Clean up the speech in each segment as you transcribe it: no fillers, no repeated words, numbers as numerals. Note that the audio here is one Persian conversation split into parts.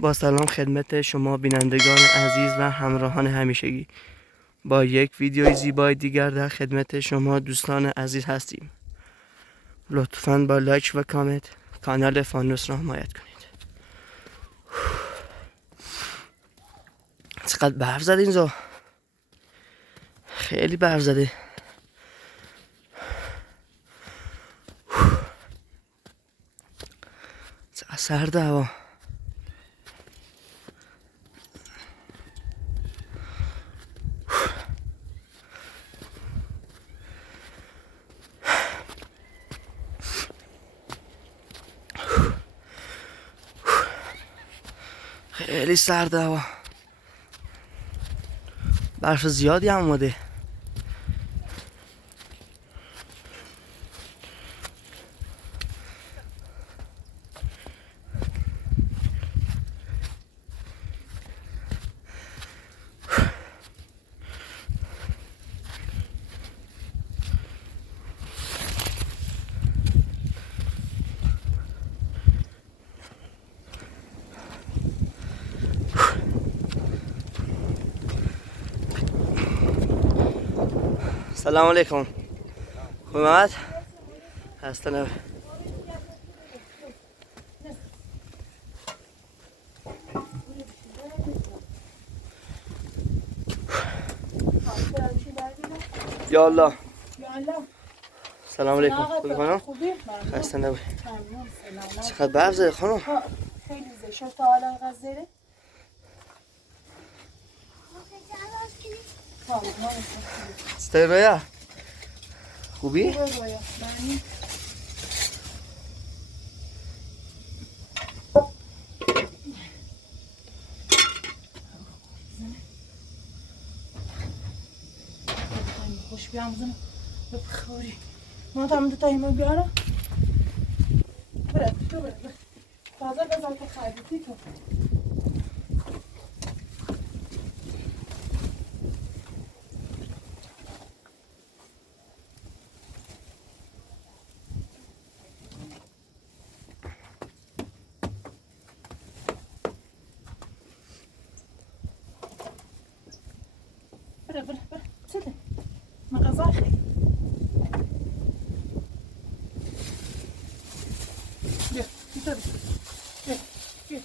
با سلام خدمت شما بینندگان عزیز و همراهان همیشگی. با یک ویدیوی زیبای دیگر در خدمت شما دوستان عزیز هستیم. لطفاً با لایک و کامنت کانال فانوس را حمایت کنید. چقدر برف زده اینجا، خیلی برف زده. چقدر سرده هوا. خیلی سرده هوا. برف زیادی هم اومده. سلام علیکم. خوب آمد؟ هستن. یا الله. سلام علیکم. خوبی خانم؟ خسته نباشی. چقدر برف زده خانم؟ خیلی زده. شو تا حالا اینقدر زده؟ چطوری رویا؟ خوبی؟ خوش بیاموزم بخوری. ما tam دو تایمو بیارم. بره. تازه بذار که خریدی تو. بره. سده. مغازه خیلی. بیا. بیا.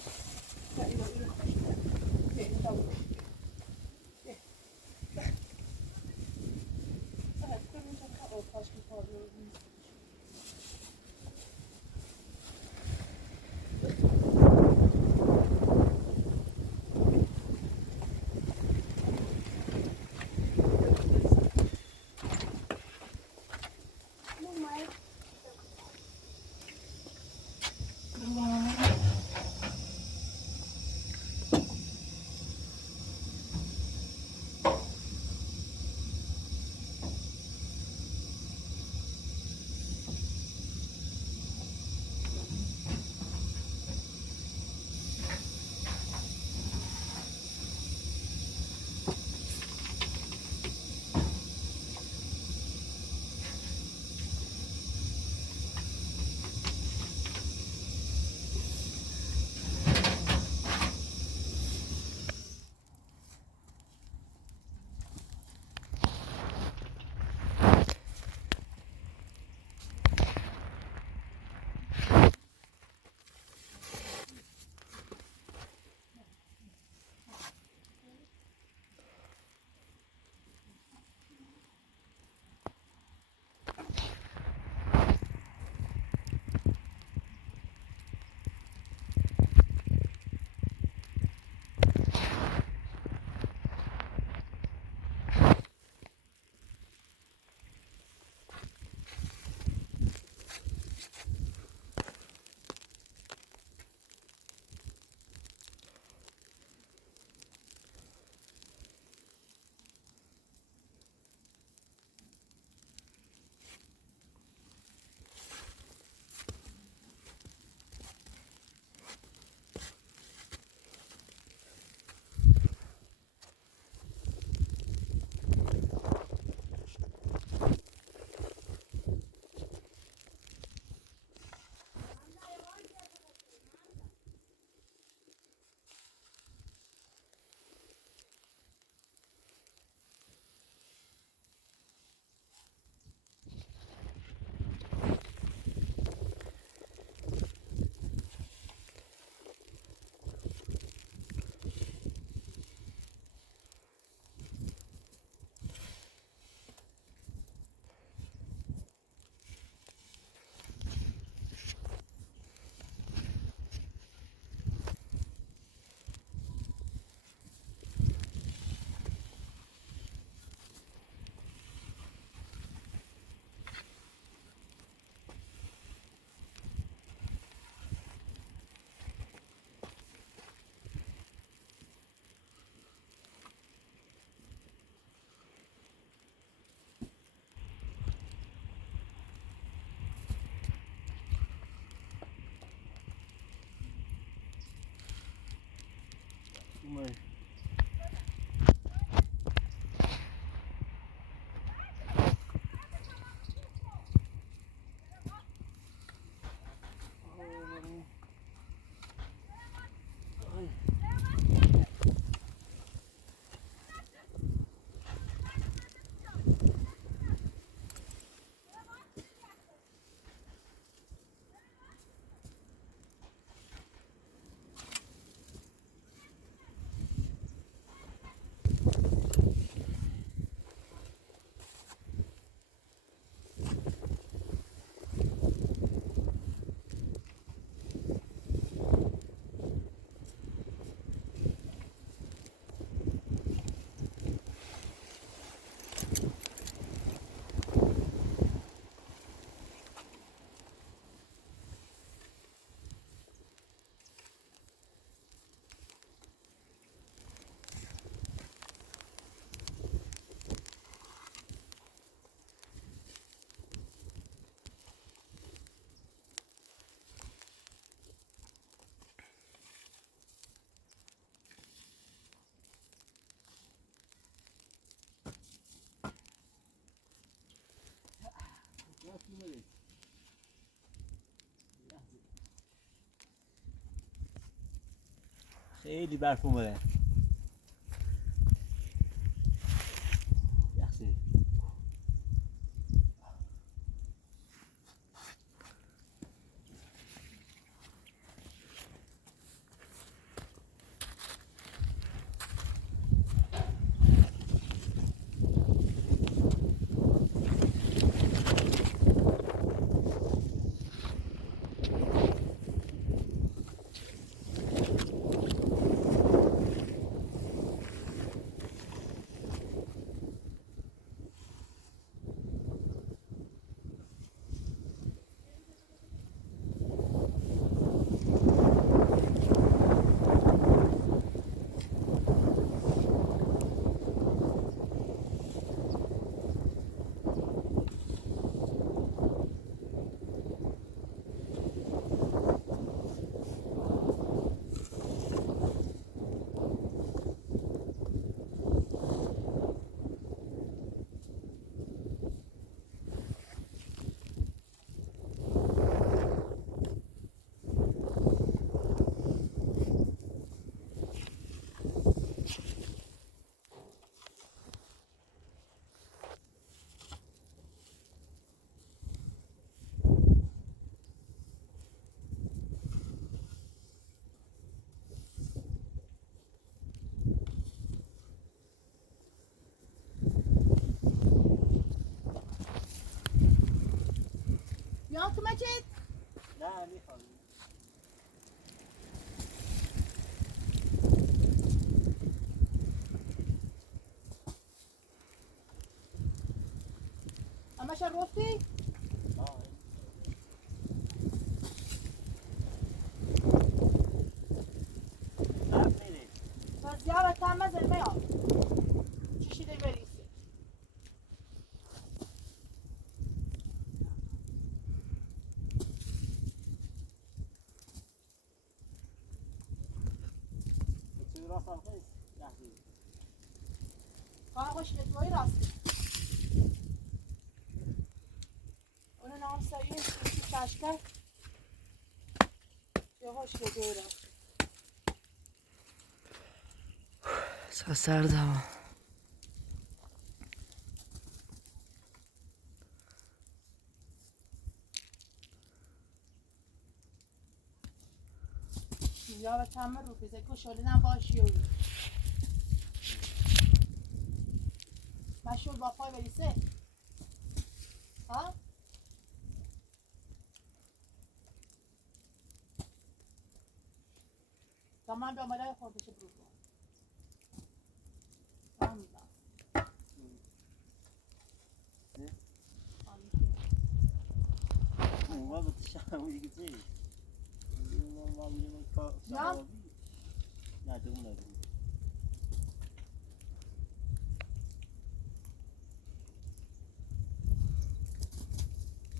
اومده. خیلی برف اومده. یخزه. بیان تو مجید نه میخوام. اما شر رفتی؟ زیارت هم مزل میاد چشی دی بریسی خوش ندوی راستی اونو نام سایه چشکر یا خوش ندوی راستی سرده ها زیارت هم رو پیزه کشالی نباشی و مشهور با پای بریسه ها؟ تمام بیا ملای خوردش برو تمام ما بتشاوي كتير. نعم. لا دوم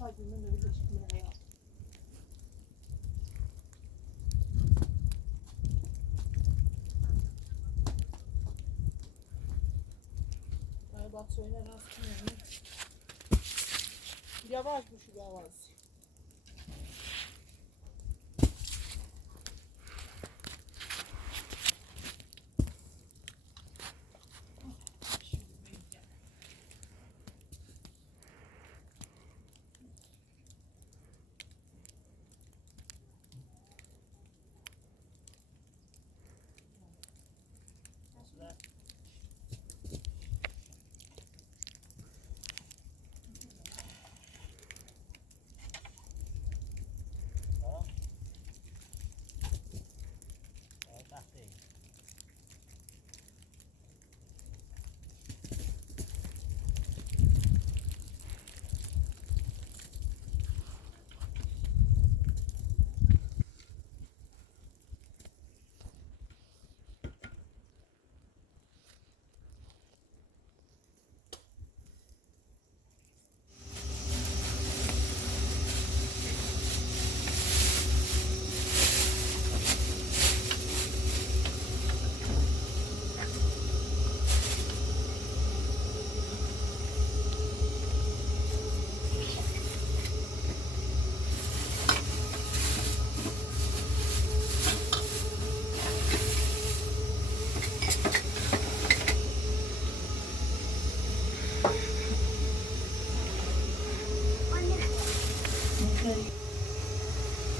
طيب من بدش من العيال باید سوینه راست کنیم یواش بشو یواش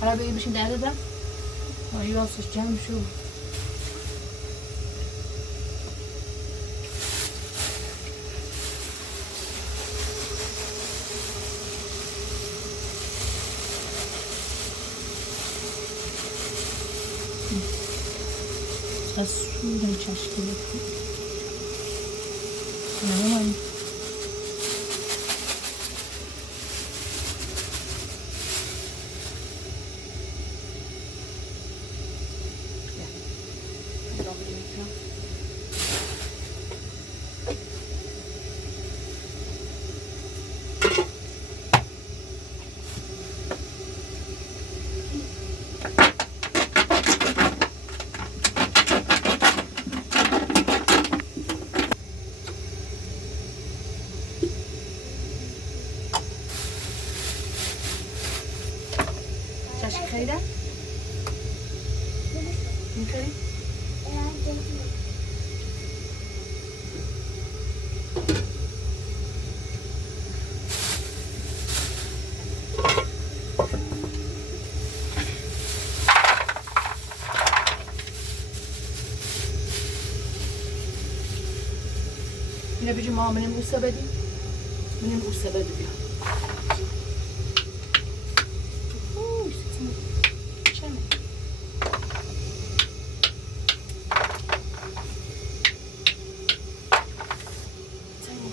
حالا بگی بشین در دادم آیی واسش جمع شو از سودم چشکه نه من چشک خیره؟ میخوری؟ اینو بجی ما منیم اوسه بدیم منیم اوسه بدیم بیا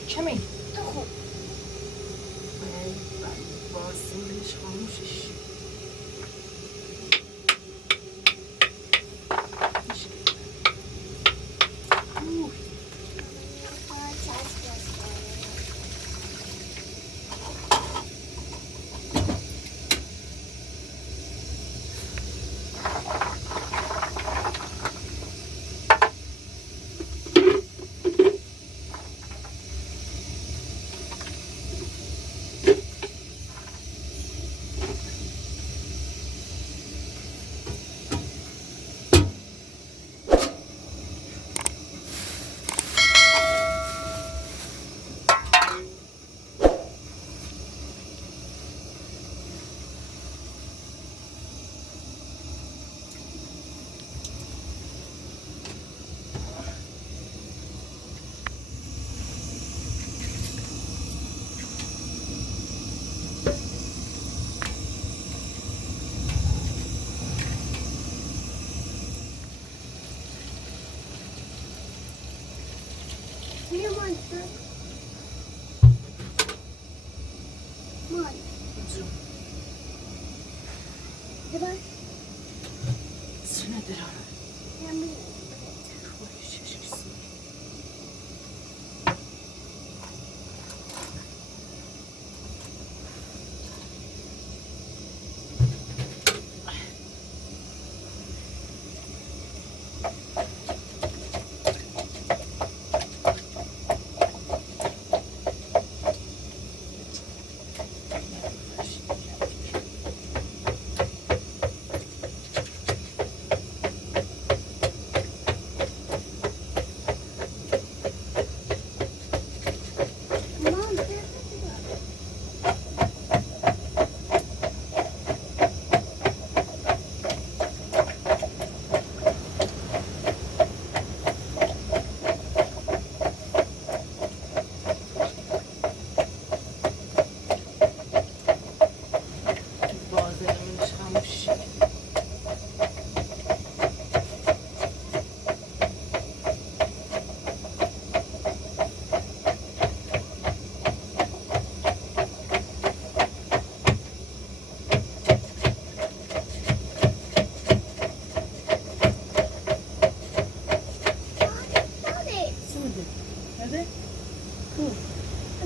چمی؟ خوب بازیم بهش خاموشش Sine derane.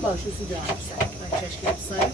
Başı sıcağı. Ben keşke yapsaydım.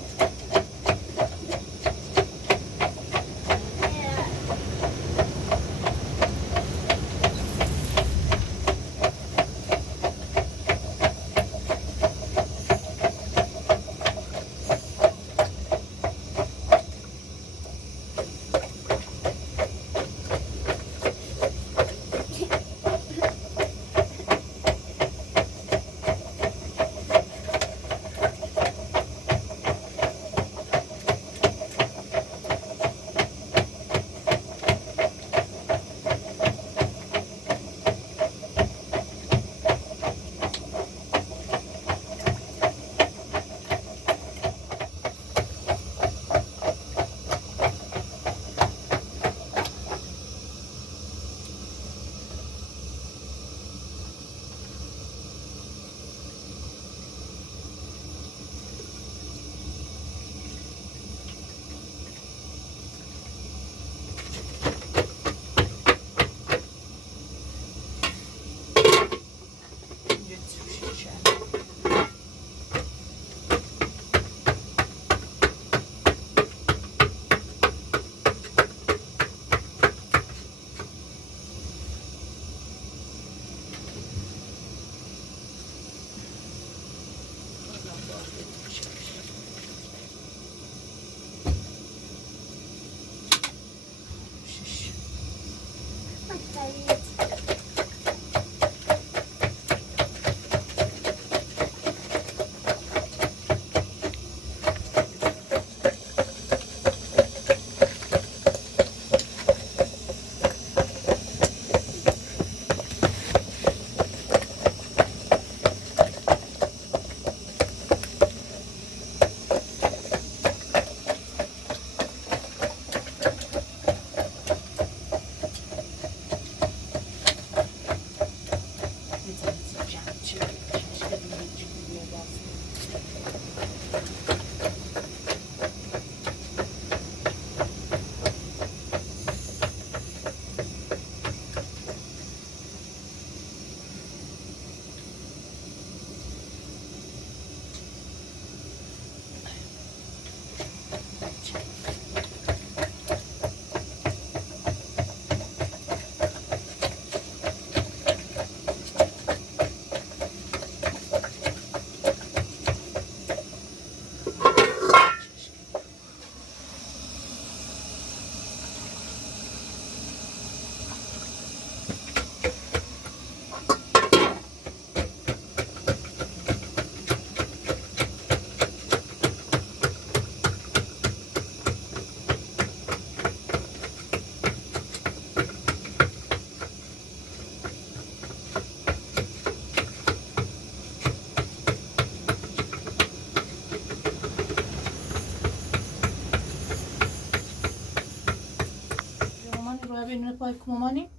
بینون پای مامانی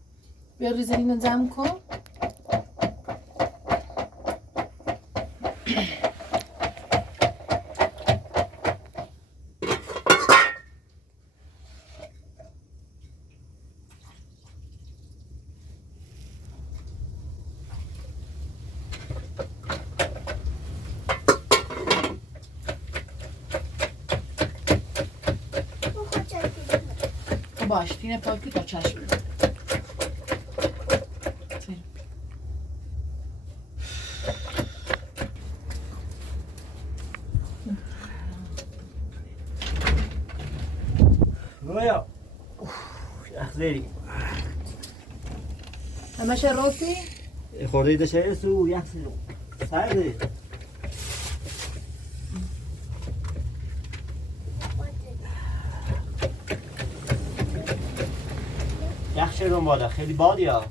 بیا ریزلین جمع کن. باش تینه پاک تا چشم رویا اخزری همش روتی خورده دشه سو یک سرده یخ رو بالا خیلی بادی ها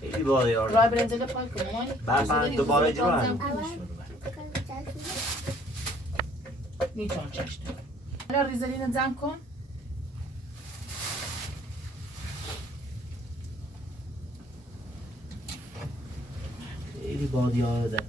خیلی بادی ها رای برنزل پای کن مامانی بعد دوباره جمع میتونم چشم حالا ریزلین جمع کن. خیلی بادی ها داره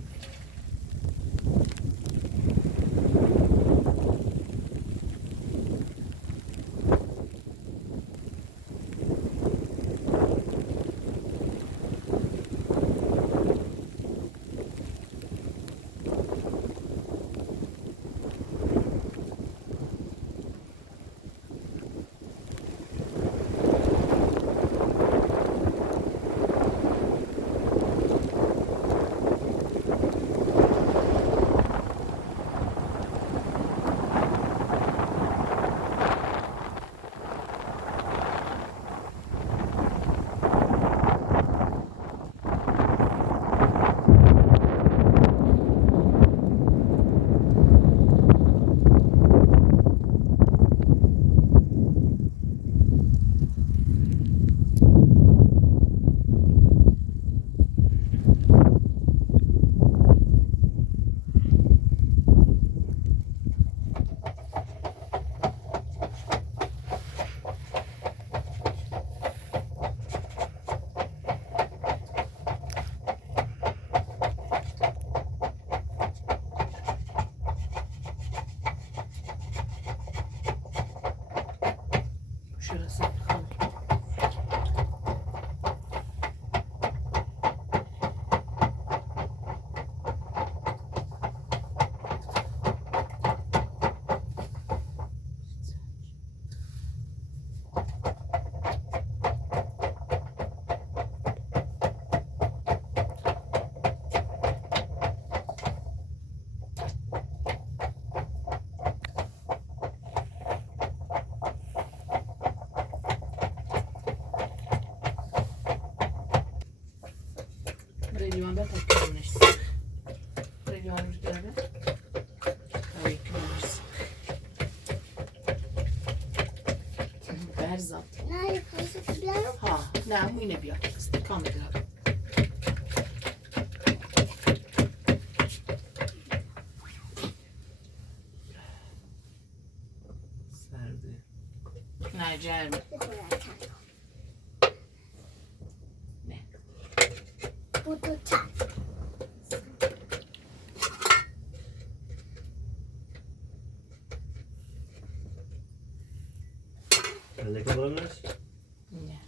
شرسه خانم Religion da takılmış. Religion rüzgarı. Tabii ki oluruz. Berzat. Ha, ne bu yine bir yaklaşık. Kamera. سرده Ne canım. Ne kadarmış? Ne?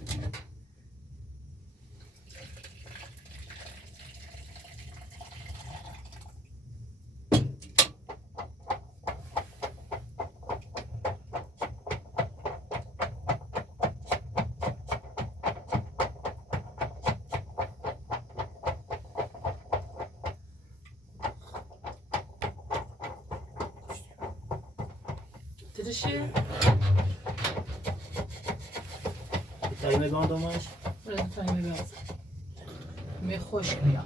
Tırışı. تایم گاندماش Burası tayını biraz. Ve hoş ya.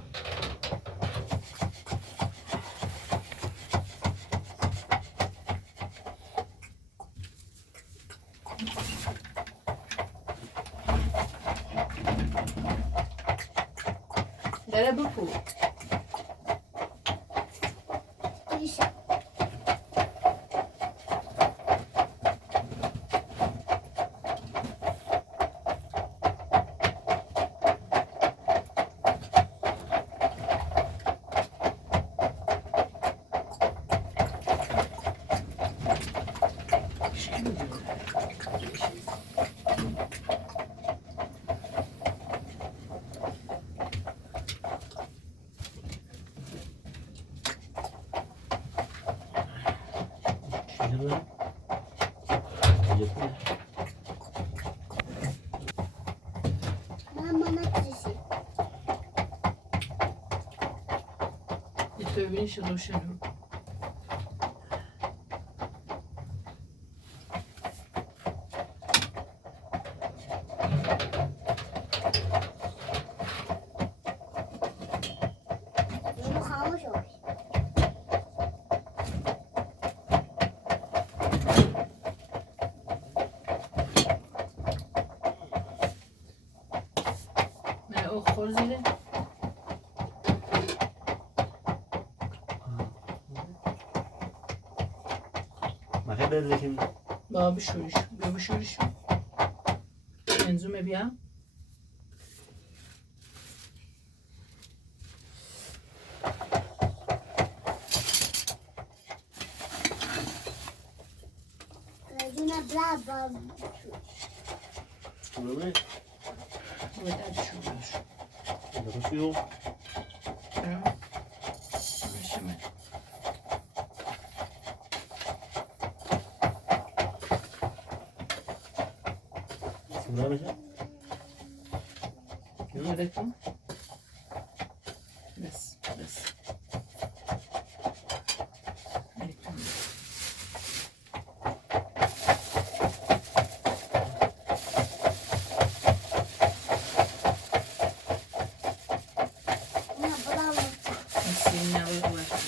Tere bıpı. Şurada. Yapıyor. Tövbe inşallah şunu. Ne o khozile? ما خیلی بزرگیم. Baba bişuriş. Baba bişuriş. Menzume bia. Şurada mı? Evet bişuriş. Burada su yok. Tamam. Şimdi. Şurada mı? Gerek mi? Bes. Bes. Seninle uğraşıyorum.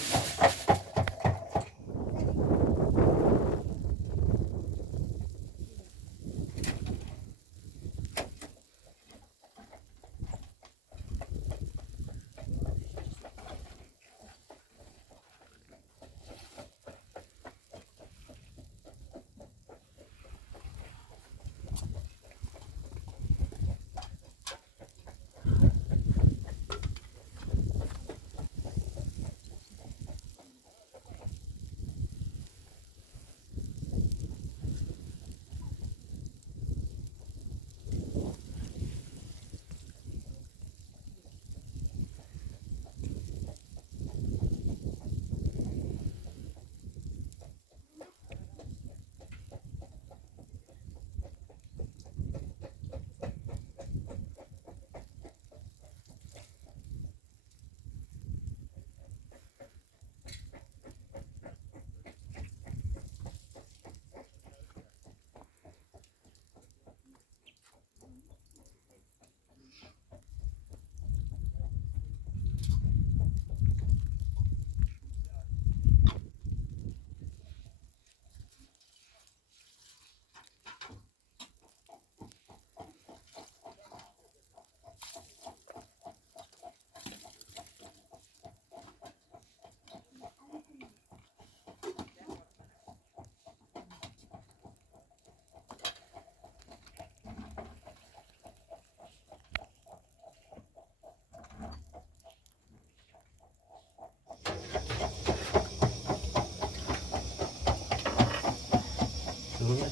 Şurada.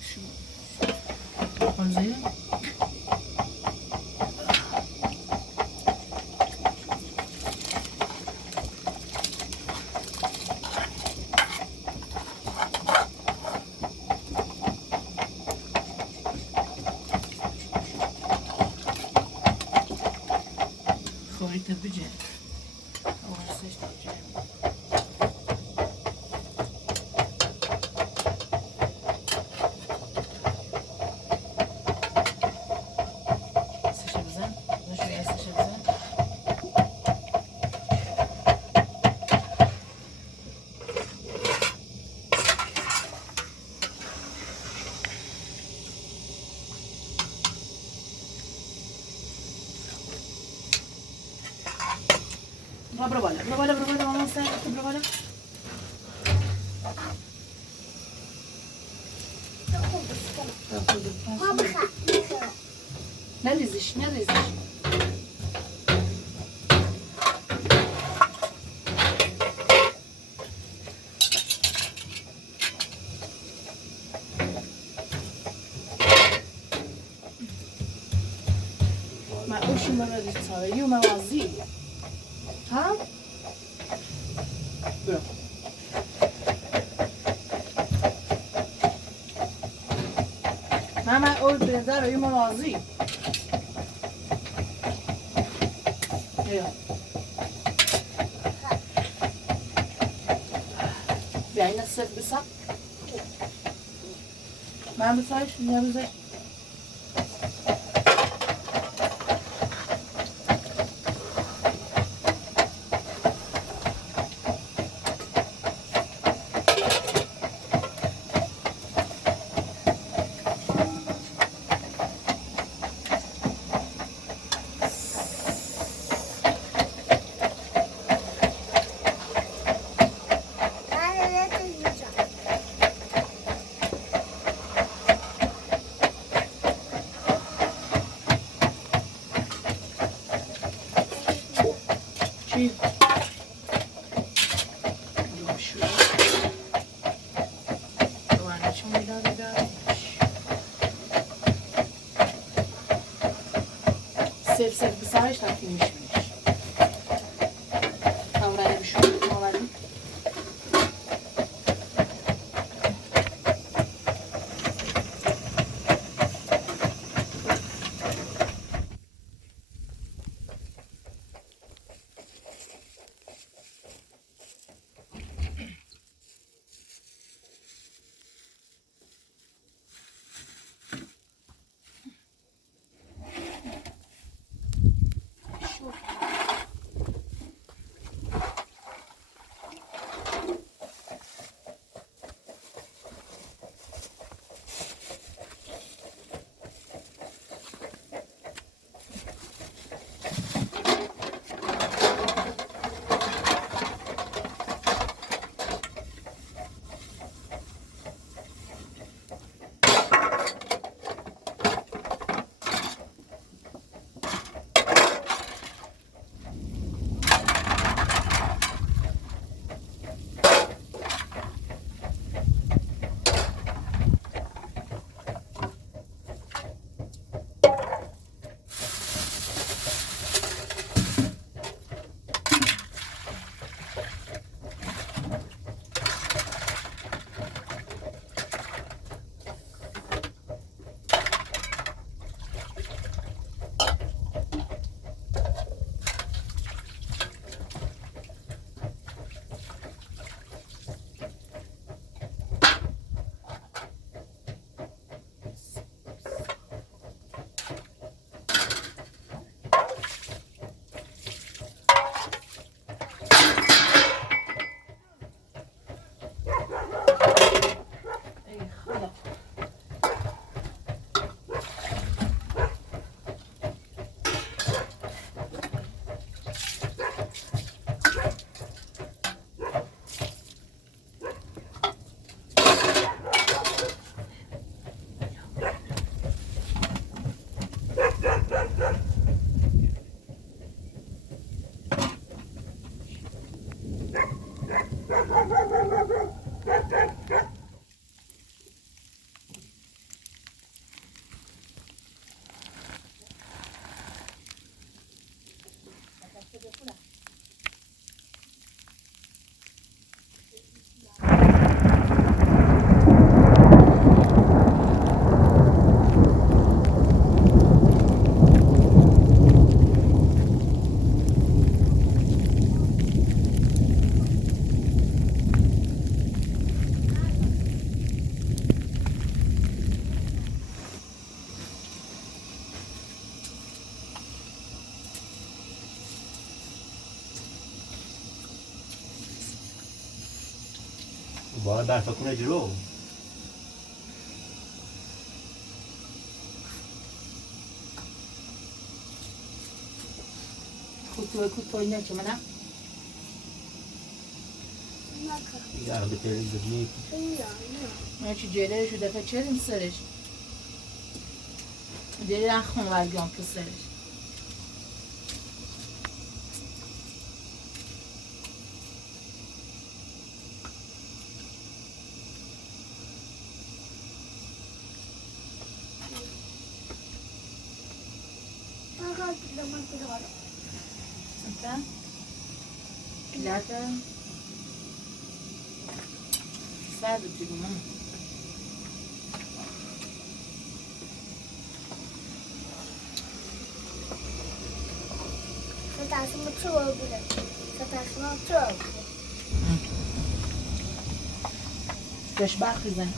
Şu khozile. Fori tabice. Orası işte. Sıçı bize. Ne şuraya sıçı bize. برو بالا برو بالا برو بالا مامان سر برو بالا نریزش نریزش ما اوشی مرا دیتاره یو موازی ها برو ماما اول بنزار یو موازی یا بیاین سفت بسا من بسایش یا بزای چی؟ سف بسایش تاکیم میشونش کامرانه بشون آوردیم باید برف کنه جلو کوتوی کوتوی نه چه منم یارو به تلویزیون من چی جلوی شو دفعه چریم سرش دیری رخون ورگام که سرش Sen? Later. Sad diyorum ama. Satasını çoğalıyor. Satasını çoğalıyor. Beşbak kızım.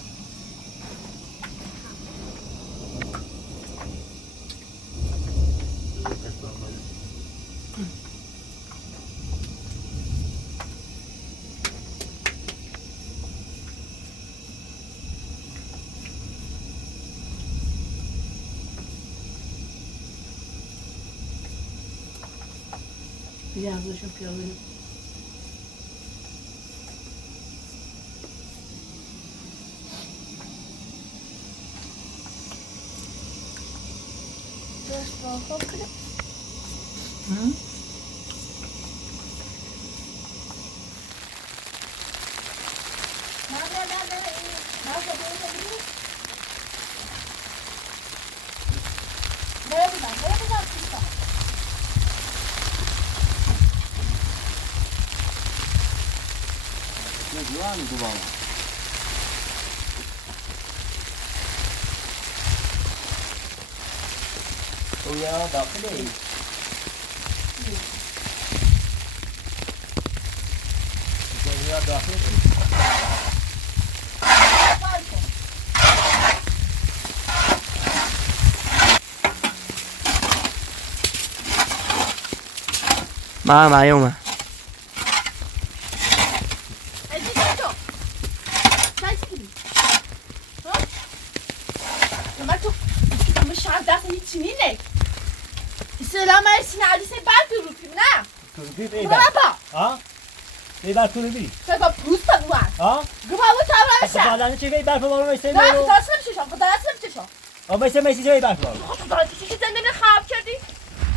Yazmışım pilavını. Hı? جوان دوام ويا داخلي ويا داخلي معايا وما Selam versin Ali sen ben durupim ne? Turbi bey Baba. Ha? Bey ber turbi. Sen bak pusta var. Ha? Gıbalı tavransa. Zaten çekey ber falan Ne istemiyorum. kıdarsın bir şey şu kıdarsın bir şey şu. Ama sen mesaj bey ber falan. Kıdarsın bir şey sen de ne khab kردی؟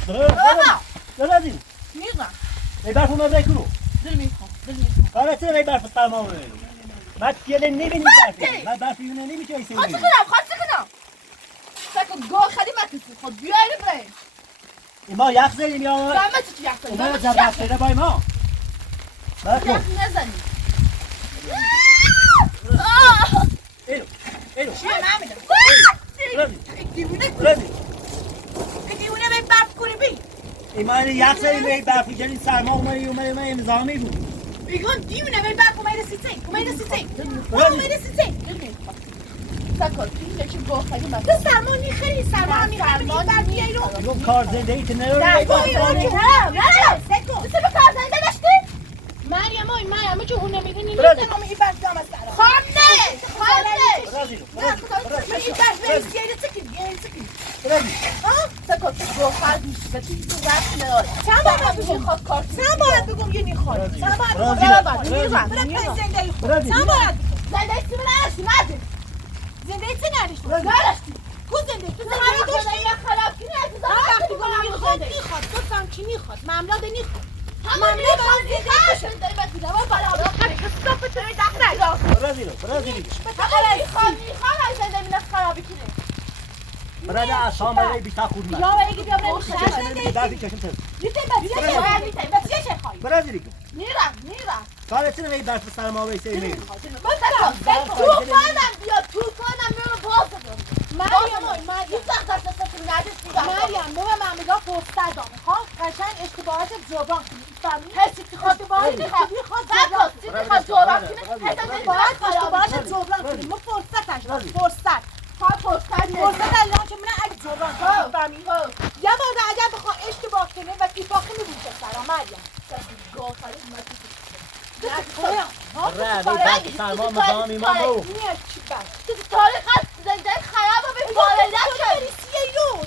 Baba. Ne dedin? میگم Bey ber falan bırakır. دل میخوام دل میخوام Bana sen bey ber falan mı oluyor? Ben yine ne bileyim ber. Ben ber falan ne mi çekeyim? خاطر کنم ساکو گو خدی مکسی خود بیایید بریم ما یخ زدیم یا زحمت تو یخ کنیم ما جب رفته بای ما یخ نزنیم اینو چیه نمیدم دیوونه به برف کنی بی ایمان یخ زدیم بی برفی جنین سرما اومده امضامی بود میگم دیوونه به برف اومده سیتین اومده سیتین ساکو توی که گو خدی مکسی تو سرما میخری سرما میخری برف بیایی رو یو کار زنده ایت نرو نه تو به کار زنده داشتی؟ مریم چه اون نمیدونی نیستن اما این برف دام از سرا خانه من این برف بریز یه تکی سکو تو گو خرد میشه به تو رفت نداره چند باید بگم یه میخواد چند باید بگم زنده چی نداشتی؟ کو زنده تو زنده داشتی؟ خراب کی نداشتی؟ گفتم چی میخواد؟ مملا ده نیخواد مملا بازی داری باید بیدم و بالا آخری که صاف تو رو دخت نگاه برازیلی میخواد های زنده بینه خرابی کنه برادر آسان برای بیتا خود من یا بگی بیا بریم خراب برفی چشم تر بیتیم برازیلی میرم کار چه نمی برف سرما بیسته می توفانم بیا توفانم میرم باز مریم بابا من میگم فرصت ها قشنگ اشتباهات جبران کنی کسی که خواهد اشتباهات جبران کنی اشتباهات جبران کنی ما فرصت الان که من اگه جبران کنی فهمی یه بار اگر بخواه اشتباه کنه و اتفاقی میبوشه سرا مریم سرما مقامی ما بو تو تاریخ هست زنده خراب به والده شد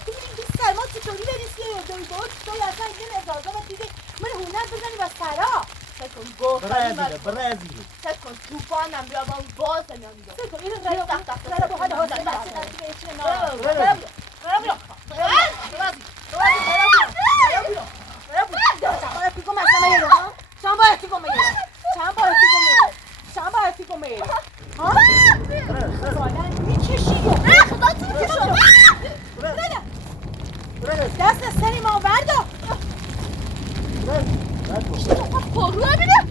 تو میدونی سرما چطوری بریسی یا دوی باید تو اصلا این اجازه و دیگه من هنر بزنی با سرا سکن گوخاری من برازیل سکن توفانم بیا با بازم یا میگه سکن اینو رای برای بخواد حاضر بچه دستی به ایچه نه دست سری ما بردا پرو ببینه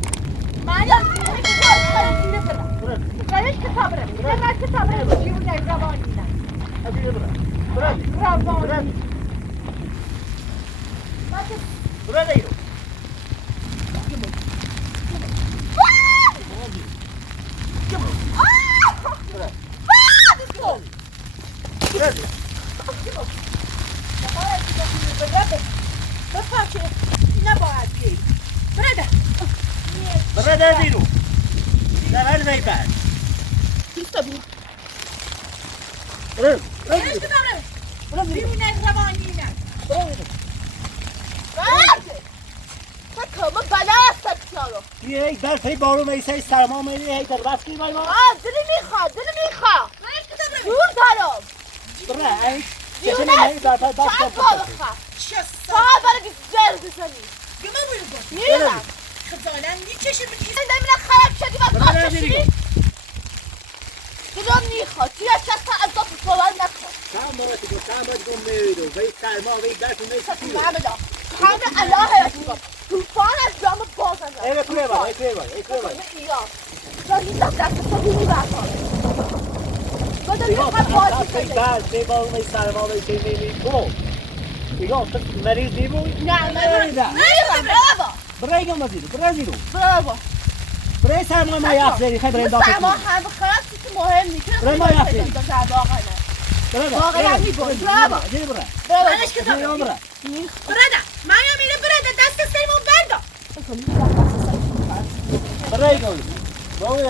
مریم زیره برم جایش کتاب برم من کتاب برم جیون روانی روانی برازیل برازیل در زیبان یه در پی بارو میسه سرما میری در بس کی مای ما دلی میخواد دور دارم برا ای چه نه در پی بس چند بار بخواه فقط برای که زر بزنی میرم خزالن میکشی به این این نمیره خراب شدی و قاچه شدی کدام میخواد توی کسا از دو پسوال نکن چند بار تو میرو وی سرما وی در تو میسه همه الله رسول توفان از جام باز از ای کوی با ای کوی این دست تو بیمی برکن بدون میخواد بازی کنی بعد ای بارو می سرما وی چه میمی تو ایگا تو مریض نیبو نه برابا برازیل برابا برای سرما ما یخ زیری خیلی برای داخل سرما هم خاصی که مهم نیست برای ما یخ زیری واقعا میبون برابا منش که برده مایا میره برده دست سریمون برده برای گوی برده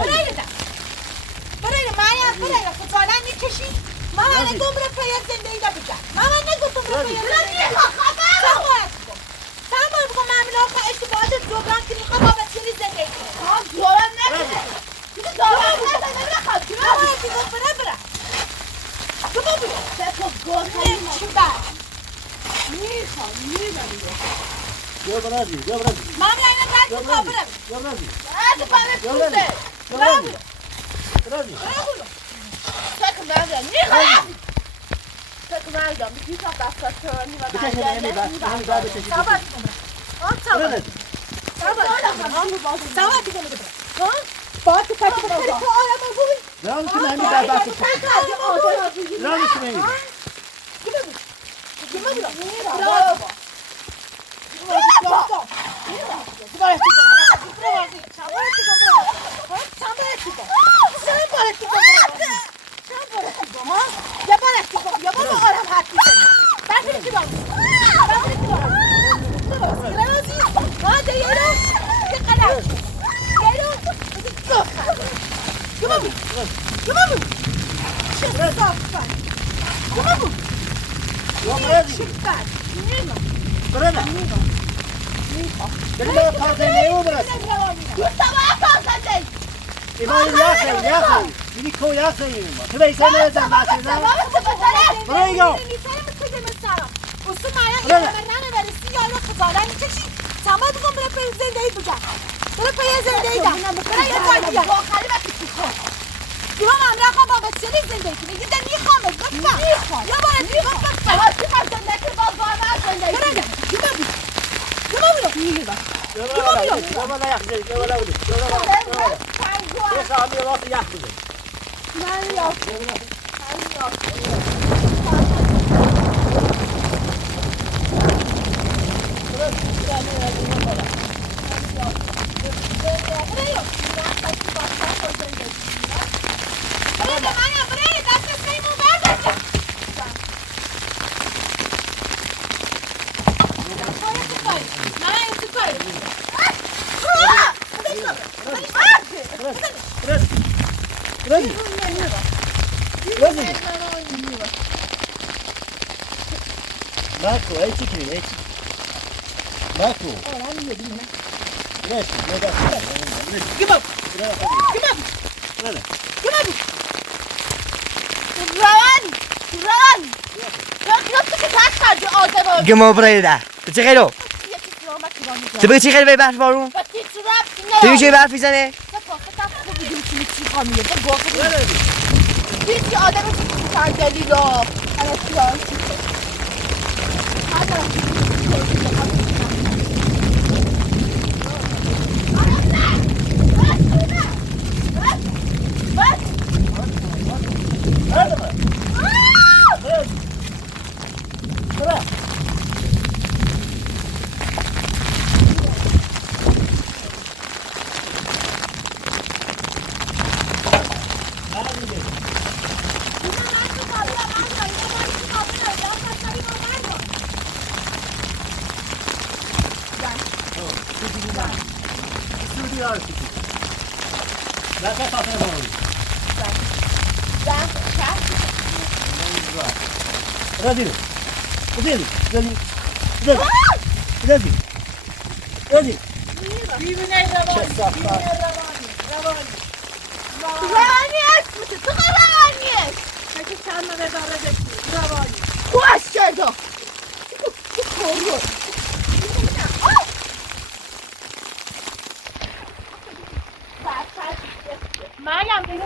مایا برده خزالن میکشی ماما نگم برای پایت زندگی دا بجا ماما نگم تو برای پایت سامبر بگم معمولا آخه اشتباهات جبران کنی خواه بابت سری زندگی کنی جورم نکنه برا تو بابا سپا گوهی چی بر یا برازیل مامی اینه برد تو برم یا برازیل از پاره توسه برازیل سکن مردم میخوام سکن مردم بگی تا بستا ترانی و بکشن همین بعد بکشن سواد آن سواد سواد دیگه میگه با تو پاکی تو آرام بود رانی که همین بعد بکشن رانی که همین برادر دلم پارت نیو برادر ایمان یاخی میگی کو یاخی تو بیسه نه زن باشه نه برایگو اصلا مایا برنامه برسی یارو خزانه میکشی تمام بگم برای پای زندگی بجا برای پای زندگی دا برای یه کار بیا آخری وقتی چیکار دیوان امرا خواه با بسیاری زندگی کنی یه ده میخوام گفتم یا باید میخوام زندگی باز باید زندگی برای Marco, aí te criei. Marco. روان تو که تک خرج آدم گما برای ده چه خیلو تو چی خیلی به برف بارون تو چه برف میزنه هیچ آدم سرگلی را روانی است تو روانی است خوش کرده مریم دیگه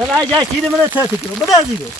Ben geçtiğini bana tartıyorum. Bu da diyor.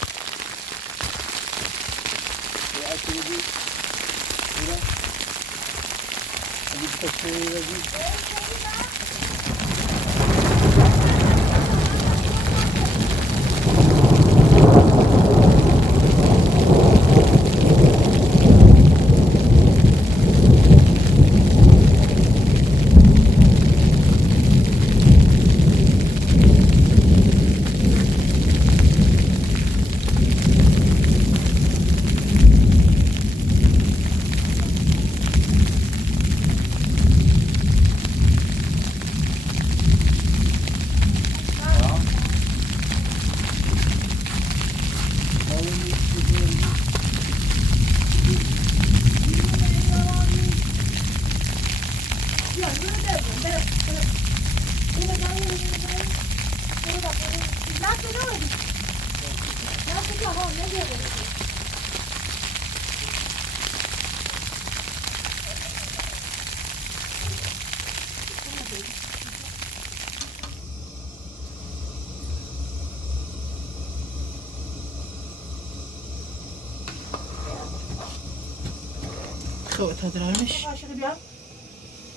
خب تا درارمش عاشقی بیا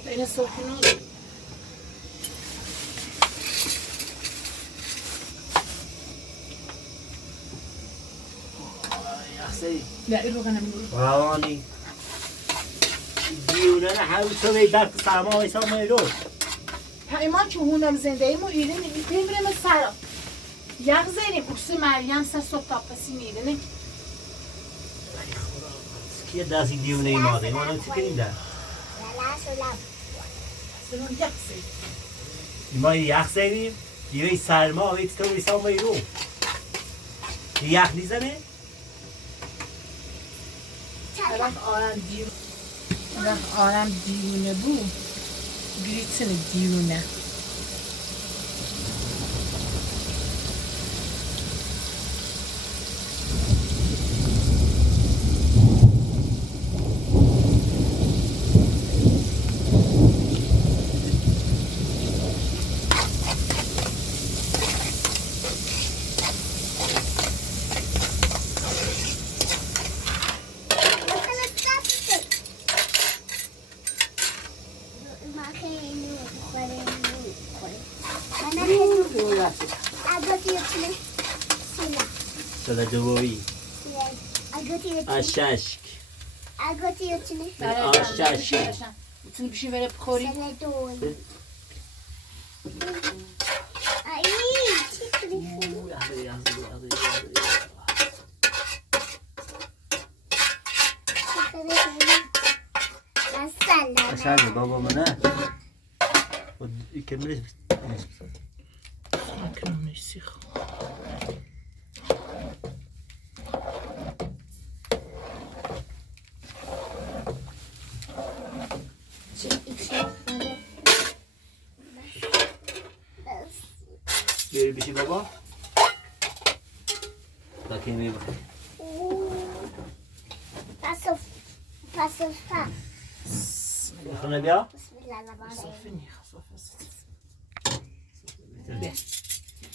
بین صبحونو یخسایی لا این روغن نمیگوری روانی دیونه نه همون تو بید در سرما ایسا میرو ایمان که هونم زنده ایمو ایرین میبریم سرا یک زیریم اکسی مریم سه صبح تا پسی میرینه کیه دستی دیونه ای ماده ایمان چی کنیم در سنون یک زیر ایمان یخ زیریم دیوه سرما ایت تو ایسا میرو یخ نیزنه؟ وقت آرم دیونه بود گریتن دیونه سلا دوبایی آششک آششک میتونی بشی بره بخوری آششک بابا منه کمرش کنم نشیخ بیاری بشی بابا تا کمی بخیر بخونه بیا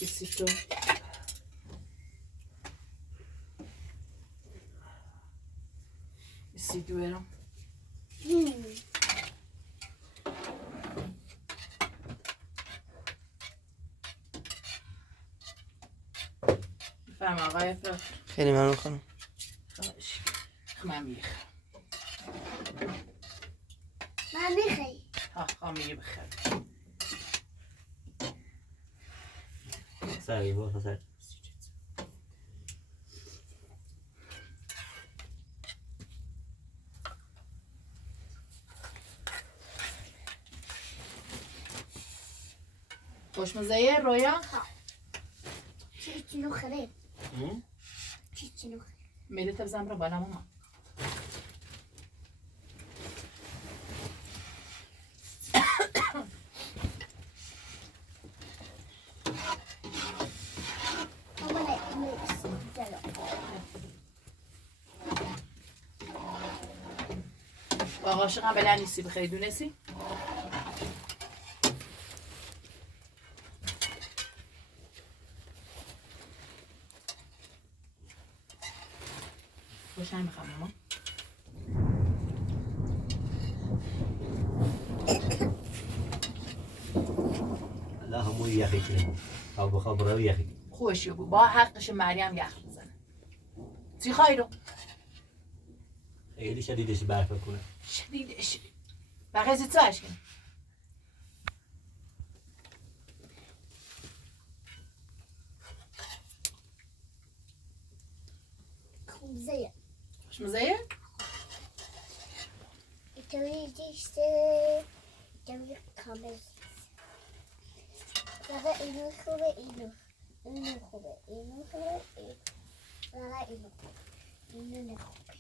کسی تو سی دویرم فهم آقای فرد خیلی ممنون خانم خواهش خمم میخ ها خواهمی بخیر سری با سر خوشمزه رویا میره تبزم رو بالا ماما با عاشقم بلا نیستی بخیری دونستی؟ خوشم میخوام ماما الله همون یخی کنیم تا بخواب رو یخی خوشی بود با حقش مریم یخ بزنه چی خواهی رو؟ خیلی شدیدش برف کنه شدیدش بقیه زید سوش کنیم خوشمزه؟ اینو خوبه اینو خوبه اینو خوبه اینو خوبه اینو نخوبه